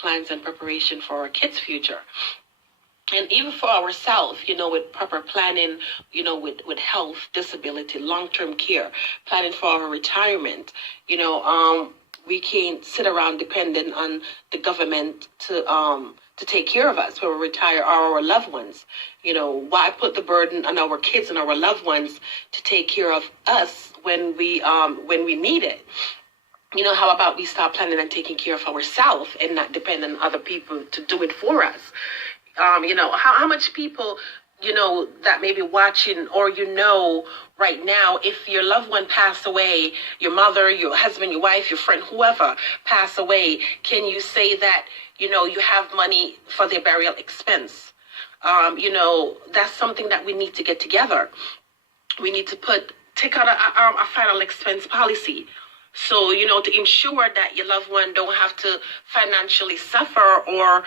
plans and preparation for our kids' future. And even for ourselves, with proper planning, with health, disability, long-term care, planning for our retirement, we can't sit around depending on the government to take care of us when we retire, or our loved ones. Why put the burden on our kids and our loved ones to take care of us when we need it? How about we start planning and taking care of ourselves and not depend on other people to do it for us? How much people, that may be watching, or right now, if your loved one passed away, your mother, your husband, your wife, your friend, whoever passed away, can you say that, you have money for their burial expense? That's something that we need to get together. We need to take out a final expense policy. So, to ensure that your loved one don't have to financially suffer or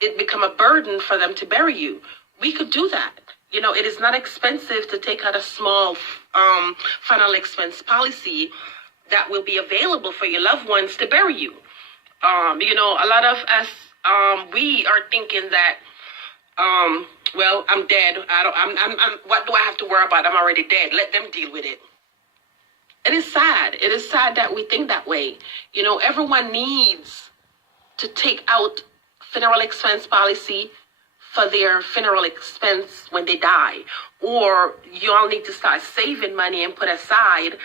it become a burden for them to bury you. We could do that. It is not expensive to take out a small final expense policy that will be available for your loved ones to bury you. A lot of us, we are thinking that, well, I'm dead. What do I have to worry about? I'm already dead. Let them deal with it. It is sad. It is sad that we think that way. Everyone needs to take out funeral expense policy for their funeral expense when they die, or you all need to start saving money and put aside.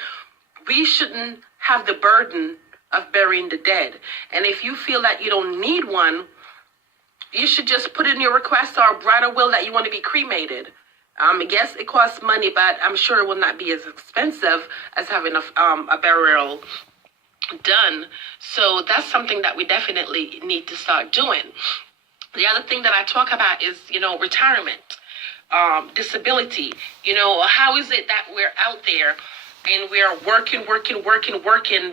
We shouldn't have the burden of burying the dead. And if you feel that you don't need one, you should just put in your request or write a will that you want to be cremated. Yes, it costs money, but I'm sure it will not be as expensive as having a burial done. So that's something that we definitely need to start doing. The other thing that I talk about is, retirement, disability. How is it that we're out there and we're working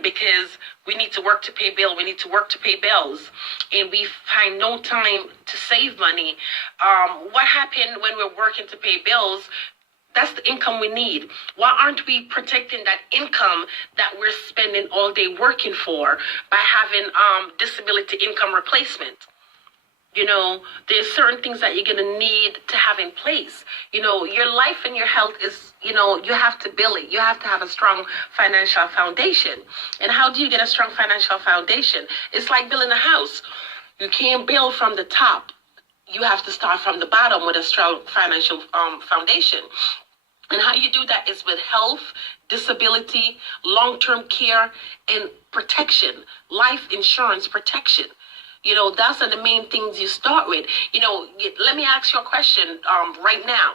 because we need to work to pay bills. We need to work to pay bills, and we find no time to save money. What happened when we're working to pay bills? That's the income we need. Why aren't we protecting that income that we're spending all day working for by having disability income replacement? There's certain things that you're going to need to have in place. Your life and your health is, you have to build it. You have to have a strong financial foundation. And how do you get a strong financial foundation? It's like building a house. You can't build from the top. You have to start from the bottom with a strong financial foundation. And how you do that is with health, disability, long-term care, and protection, life insurance protection. That's the main things you start with. Let me ask you a question right now.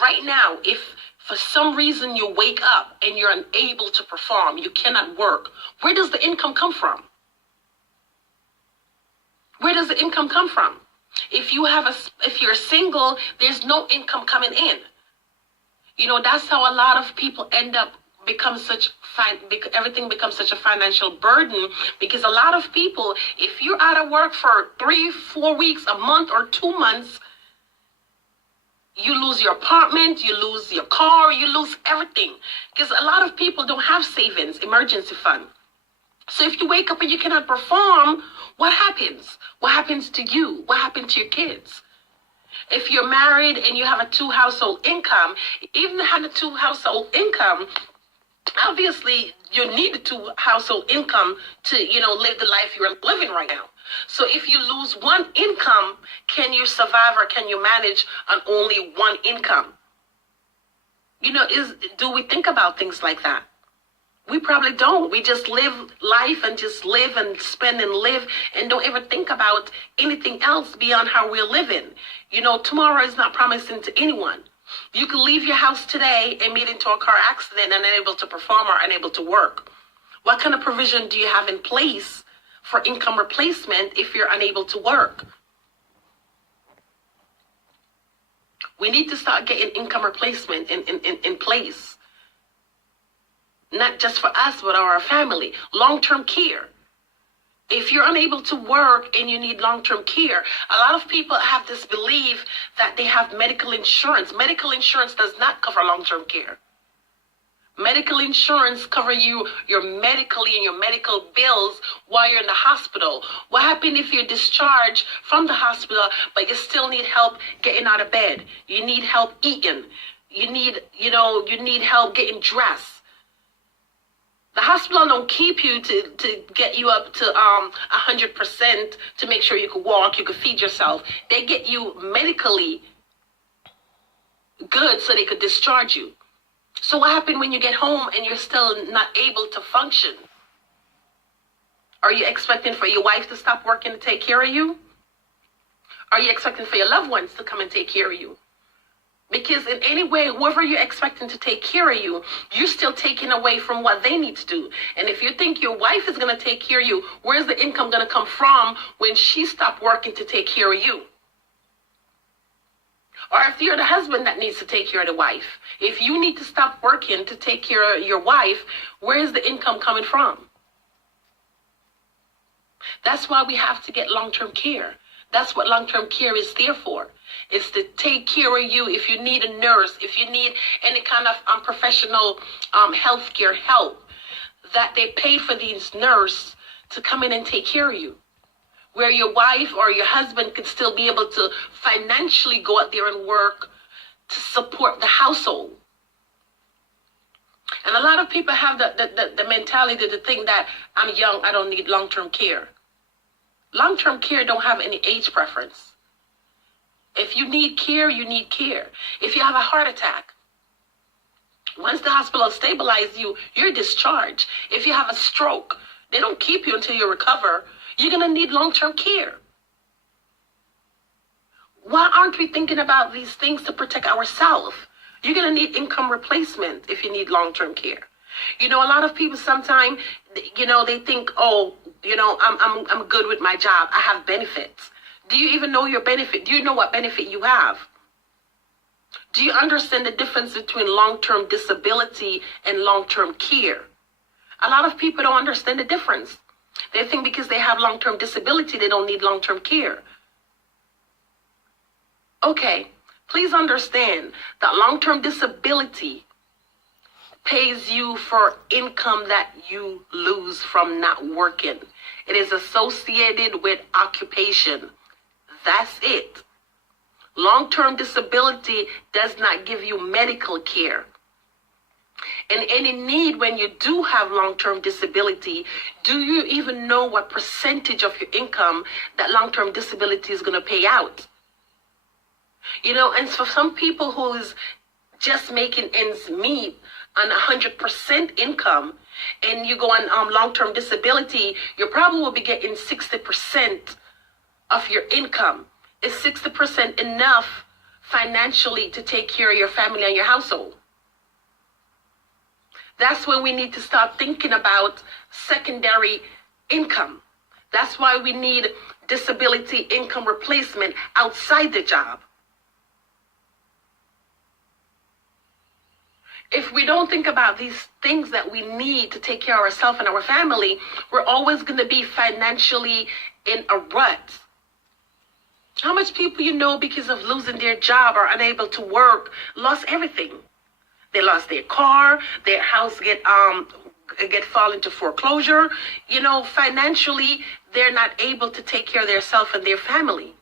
Right now, if for some reason you wake up and you're unable to perform, you cannot work, where does the income come from? Where does the income come from? If you're single, there's no income coming in. That's how a lot of people end up everything becomes such a financial burden, because a lot of people, if you're out of work for 3-4 weeks, a month or 2 months, you lose your apartment, you lose your car, you lose everything, because a lot of people don't have savings, emergency fund. So if you wake up and you cannot perform, what happens? What happens to you? What happens to your kids? If you're married and you have a 2 household income, even having a 2 household income, obviously you need the 2 household income to, live the life you're living right now. So if you lose one income, can you survive or can you manage on only one income? Do we think about things like that? We probably don't. We just live life and just live and spend and live and don't ever think about anything else beyond how we're living. Tomorrow is not promising to anyone. You can leave your house today and meet into a car accident and unable to perform or unable to work. What kind of provision do you have in place for income replacement if you're unable to work? We need to start getting income replacement in place. Not just for us, but our family. Long-term care. If you're unable to work and you need long-term care, a lot of people have this belief that they have medical insurance. Medical insurance does not cover long-term care. Medical insurance cover you, your medically and your medical bills while you're in the hospital. What happens if you're discharged from the hospital, but you still need help getting out of bed? You need help eating. You need help getting dressed. The hospital don't keep you to get you up to 100% to make sure you can walk, you can feed yourself. They get you medically good so they could discharge you. So what happened when you get home and you're still not able to function? Are you expecting for your wife to stop working to take care of you? Are you expecting for your loved ones to come and take care of you? Because in any way, whoever you're expecting to take care of you, you're still taking away from what they need to do. And if you think your wife is going to take care of you, where's the income going to come from when she stopped working to take care of you? Or if you're the husband that needs to take care of the wife, if you need to stop working to take care of your wife, where is the income coming from? That's why we have to get long-term care. That's what long-term care is there for. It's to take care of you. If you need a nurse, if you need any kind of professional healthcare help, that they pay for these nurses to come in and take care of you. Where your wife or your husband could still be able to financially go out there and work to support the household. And a lot of people have the mentality to think that I'm young, I don't need long-term care. Long-term care don't have any age preference. If you need care, you need care. If you have a heart attack, once the hospital stabilizes you, you're discharged. If you have a stroke, they don't keep you until you recover. You're going to need long-term care. Why aren't we thinking about these things to protect ourselves? You're going to need income replacement if you need long-term care. A lot of people sometimes, they think, I'm good with my job. I have benefits. Do you even know your benefit? Do you know what benefit you have? Do you understand the difference between long-term disability and long-term care? A lot of people don't understand the difference. They think because they have long-term disability, they don't need long-term care. Okay, please understand that long-term disability pays you for income that you lose from not working. It is associated with occupation. That's it. Long-term disability does not give you medical care. And any need when you do have long-term disability, do you even know what percentage of your income that long-term disability is going to pay out? And for some people who is just making ends meet on 100% income, and you go on long-term disability, you probably will be getting 60% of your income. Is 60% enough financially to take care of your family and your household? That's when we need to start thinking about secondary income. That's why we need disability income replacement outside the job. If we don't think about these things that we need to take care of ourselves and our family, we're always going to be financially in a rut. How much people because of losing their job or unable to work, lost everything? They lost their car, their house get fall into foreclosure. Financially, they're not able to take care of themselves and their family.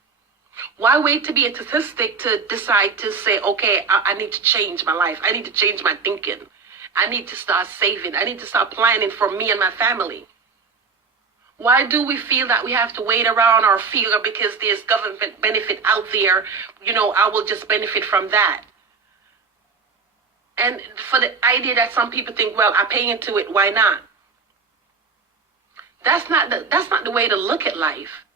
Why wait to be a statistic to decide to say, okay, I need to change my life. I need to change my thinking. I need to start saving. I need to start planning for me and my family. Why do we feel that we have to wait around or feel because there's government benefit out there, I will just benefit from that? And for the idea that some people think, well, I pay into it, why not? That's not the way to look at life.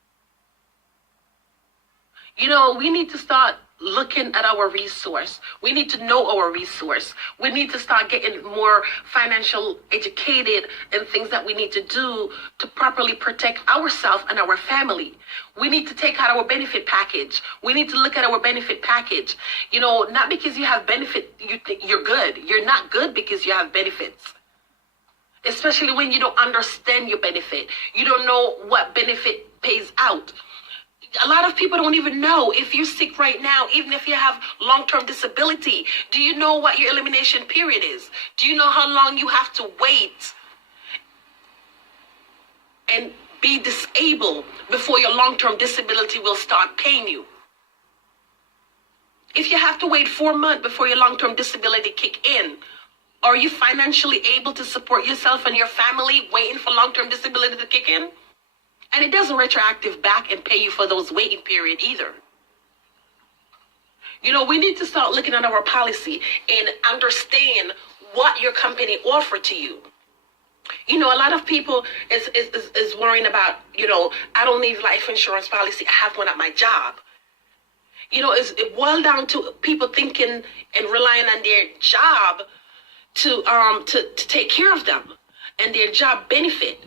We need to start looking at our resource. We need to know our resource. We need to start getting more financial educated in things that we need to do to properly protect ourselves and our family. We need to take out our benefit package. We need to look at our benefit package. Not because you have benefit, you think you're good. You're not good because you have benefits. Especially when you don't understand your benefit. You don't know what benefit pays out. A lot of people don't even know if you're sick right now, even if you have long-term disability. Do you know what your elimination period is? Do you know how long you have to wait and be disabled before your long-term disability will start paying you? If you have to wait 4 months before your long-term disability kick in, are you financially able to support yourself and your family waiting for long-term disability to kick in? And it doesn't retroactive back and pay you for those waiting period either. You know, we need to start looking at our policy and understand what your company offered to you. You know, a lot of people is worrying about, you know, I don't need life insurance policy. I have one at my job. You know, it boils down to people thinking and relying on their job to take care of them and their job benefit.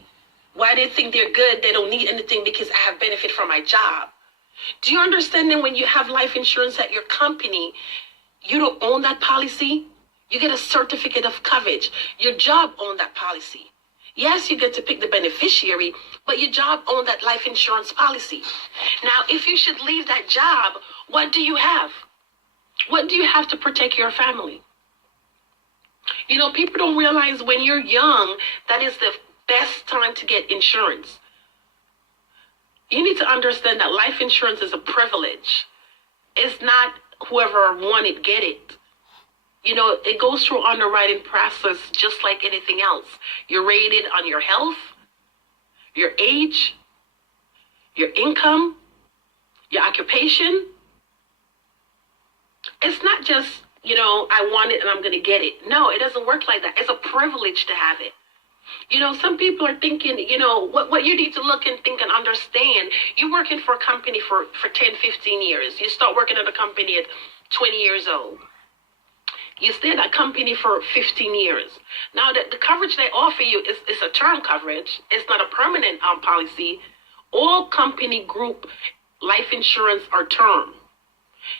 Why they think they're good, they don't need anything because I have benefit from my job. Do you understand that when you have life insurance at your company, you don't own that policy? You get a certificate of coverage. Your job owns that policy. Yes, you get to pick the beneficiary, but your job owns that life insurance policy. Now, if you should leave that job, what do you have? What do you have to protect your family? You know, people don't realize when you're young, that is the best time to get insurance. You need to understand that life insurance is a privilege. It's not whoever want it, get it. You know, it goes through underwriting process just like anything else. You're rated on your health, your age, your income, your occupation. It's not just, you know, I want it and I'm going to get it. No, it doesn't work like that. It's a privilege to have it. You know, some people are thinking, you know, what you need to look and think and understand. You're working for a company for 10, 15 years. You start working at a company at 20 years old. You stay at that company for 15 years. Now, the coverage they offer you is a term coverage. It's not a permanent policy. All company group life insurance are term.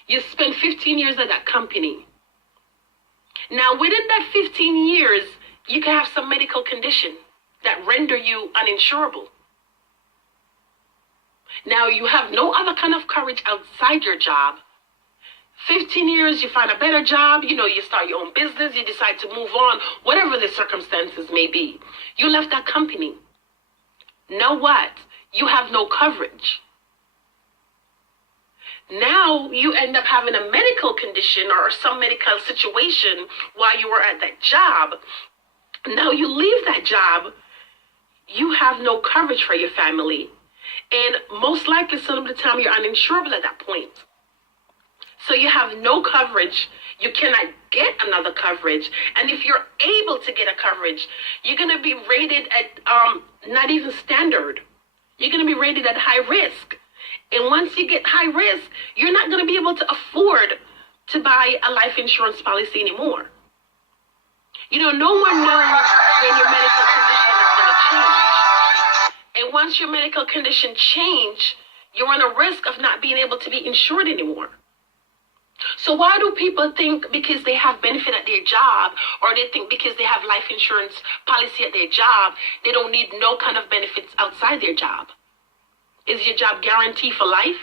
You spend 15 years at that company. Now, within that 15 years, you can have some medical condition that render you uninsurable. Now, you have no other kind of coverage outside your job. 15 years, you find a better job, you know, you start your own business, you decide to move on, whatever the circumstances may be. You left that company. Know what? You have no coverage. Now you end up having a medical condition or some medical situation while you were at that job. Now you leave that job, you have no coverage for your family. And most likely some of the time you're uninsurable at that point. So you have no coverage. You cannot get another coverage. And if you're able to get a coverage, you're going to be rated at not even standard. You're going to be rated at high risk. And once you get high risk, you're not going to be able to afford to buy a life insurance policy anymore. You know, no one knows when your medical condition is going to change. And once your medical condition change, you're on a risk of not being able to be insured anymore. So why do people think because they have benefit at their job, or they think because they have life insurance policy at their job, they don't need no kind of benefits outside their job? Is your job guaranteed for life?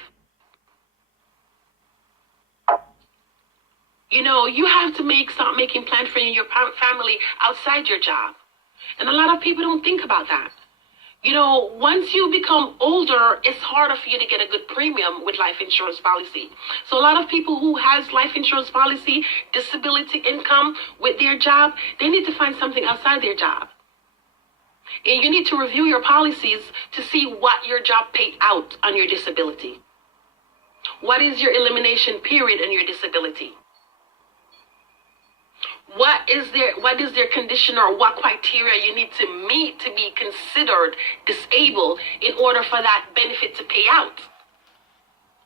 You know, you have to start making plans for you and your family outside your job. And a lot of people don't think about that. You know, once you become older, it's harder for you to get a good premium with life insurance policy. So a lot of people who has life insurance policy, disability income with their job, they need to find something outside their job. And you need to review your policies to see what your job paid out on your disability. What is your elimination period on your disability? What is their condition, or what criteria you need to meet to be considered disabled in order for that benefit to pay out?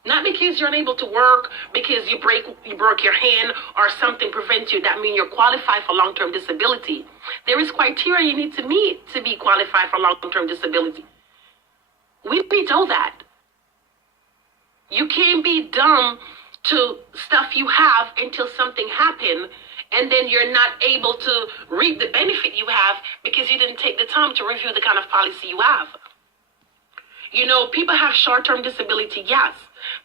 Not because you're unable to work, because you broke your hand or something prevents you, that means you're qualified for long-term disability. There is criteria you need to meet to be qualified for long-term disability. We've been told that. You can't be dumb to stuff you have until something happens, and then you're not able to reap the benefit you have because you didn't take the time to review the kind of policy you have. You know, people have short-term disability, yes,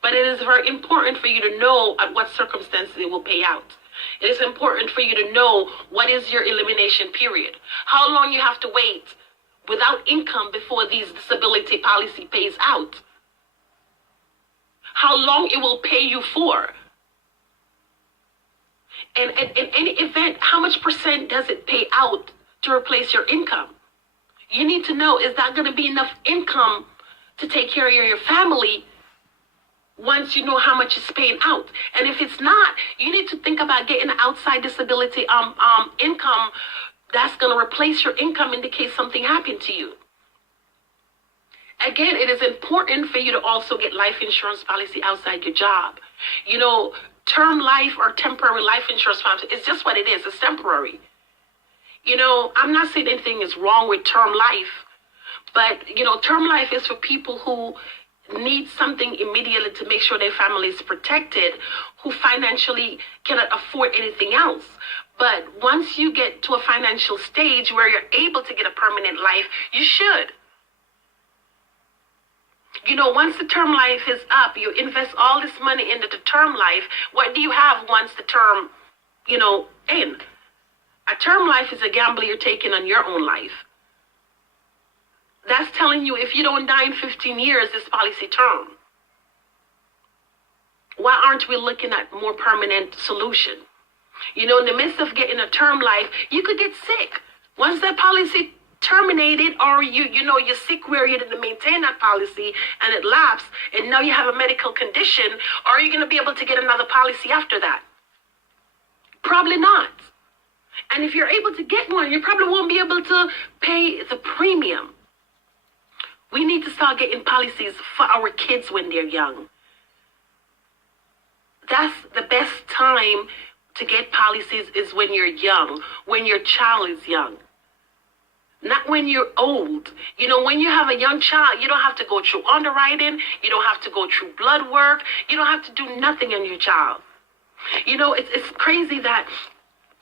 but it is very important for you to know at what circumstances it will pay out. It is important for you to know what is your elimination period, how long you have to wait without income before these disability policy pays out, how long it will pay you for. And in any event, how much percent does it pay out to replace your income? You need to know, is that going to be enough income to take care of your family once you know how much is paying out? And if it's not, you need to think about getting an outside disability income that's going to replace your income in the case something happened to you. Again, it is important for you to also get life insurance policy outside your job. You know, term life or temporary life insurance policy, it's just what it is. It's temporary. You know, I'm not saying anything is wrong with term life, but, you know, term life is for people who need something immediately to make sure their family is protected, who financially cannot afford anything else. But once you get to a financial stage where you're able to get a permanent life, you should. You know, once the term life is up, you invest all this money into the term life. What do you have once the term, you know, ends? A term life is a gamble you're taking on your own life. That's telling you if you don't die in 15 years, this policy term. Why aren't we looking at more permanent solution? You know, in the midst of getting a term life, you could get sick. Once that policy terminated, or you're sick where you didn't maintain that policy and it lapsed, and now you have a medical condition, are you going to be able to get another policy after that? Probably not. And if you're able to get one, you probably won't be able to pay the premium. We need to start getting policies for our kids when they're young. That's the best time to get policies, is when you're young, when your child is young. Not when you're old. You know, when you have a young child, you don't have to go through underwriting. You don't have to go through blood work. You don't have to do nothing on your child. You know, it's crazy that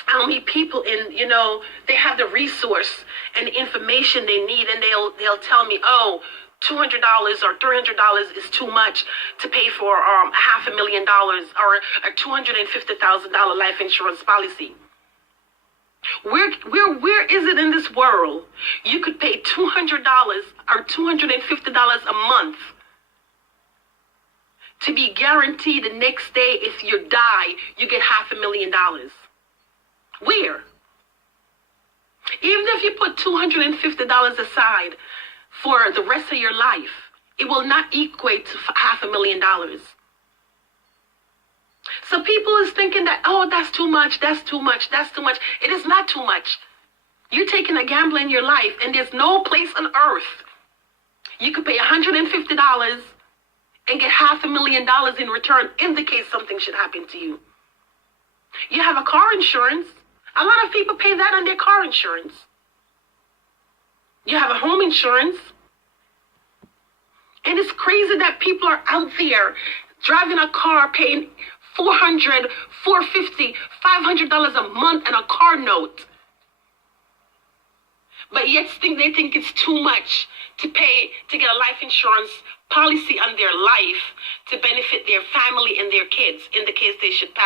I'll meet people in, you know, they have the resource and the information they need, and they'll tell me, oh, $200 or $300 is too much to pay for $500,000 or a $250,000 life insurance policy. Where is it in this world you could pay $200 or $250 a month to be guaranteed the next day if you die, you get $500,000? Where? Even if you put $250 aside for the rest of your life, it will not equate to $500,000. So people is thinking that, oh, that's too much, that's too much, that's too much. It is not too much. You're taking a gamble in your life, and there's no place on earth you could pay $150 and get $500,000 in return in the case something should happen to you. You have a car insurance. A lot of people pay that on their car insurance. You have a home insurance. And it's crazy that people are out there driving a car paying $400, $450, $500 a month on a car note. But yet they think it's too much to pay to get a life insurance policy on their life to benefit their family and their kids in the case they should pass.